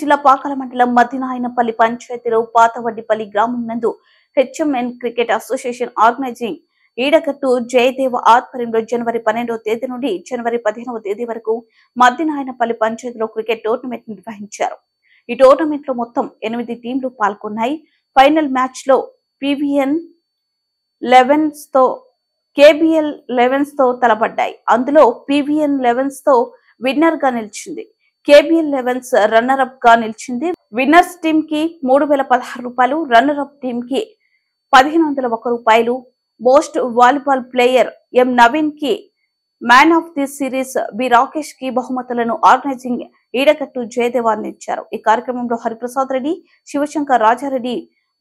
జిల్లా పాకాల మండలం మద్దినాయనపల్లి పంచాయతీలో పాతవడ్డిపల్లి గ్రామం నందు హెచ్ఎంఎన్ క్రికెట్ అసోసియేషన్ ఆర్గనైజింగ్ ఈడగట్టు జయదేవ ఆధ్వర్యంలో జనవరి 12వ తేదీ నుండి జనవరి 15వ తేదీ వరకు మద్దినాయనపల్లి పంచాయతీలో క్రికెట్ టోర్నమెంట్ నిర్వహించారు. ఈ టోర్నమెంట్ లో మొత్తం 8 టీంలు పాల్గొన్నాయి. ఫైనల్ మ్యాచ్ లో PVN 11 తో KBL 11 తో తలపడ్డాయి. అందులో PVN 11 తో విన్నర్ గా నిలిచింది. KBL 11 రన్నర్ అప్ గా నిలిచింది. విన్నర్స్ టీమ్ కి 3016 రూపాయలు, రన్నర్ అప్ టీమ్ కి 1501 రూపాయలు. Most volleyball player M Naveen కి, man of the series B Rakesh కి బహుమతులను ఆర్గనైజింగ్ ఈడగట్టు జయదేవ అందించారు. ఈ కార్యక్రమంలో హరిప్రసాద్ రెడ్డి, శివశంకర్, రాజారెడ్డి,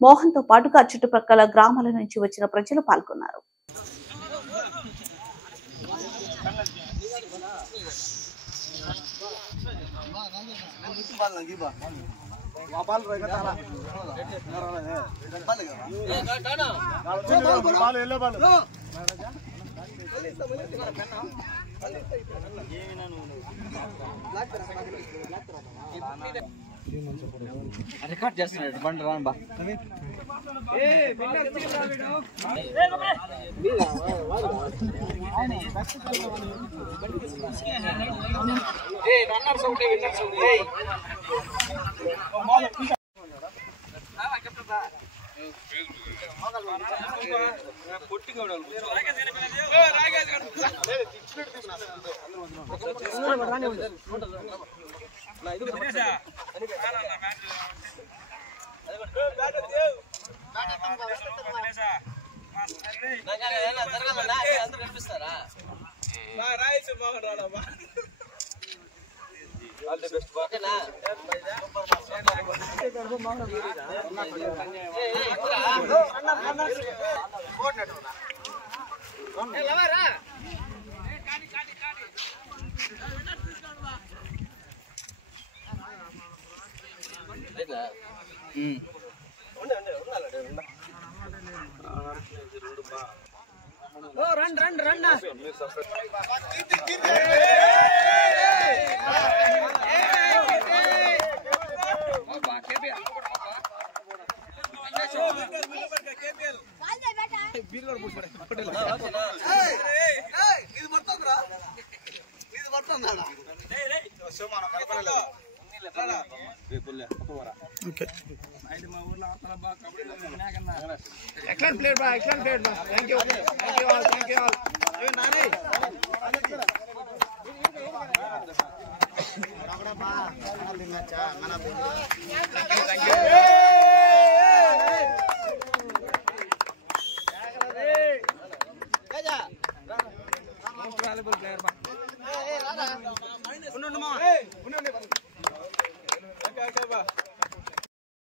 మోహన్ తో పాటుగా చుట్టుప్రక్కల గ్రామాల నుంచి వచ్చిన ప్రజలు పాల్గొన్నారు. రికార్డ్ చేస్తున్నాడు బండి రాను బా రన్నర్స్ ఒకటి విన్నర్స్ కనిపిస్తారా ఆల్ ది బెస్ట్ ఓకేనా లవరా లేదా ఓ run run run Excellent player, bro. Excellent player, bro. Thank you. Thank you all. Thank you all. Thank you. Most valuable player, bro. Hey, Rada. Unnu ma. Hey, unnu. Okay, bro.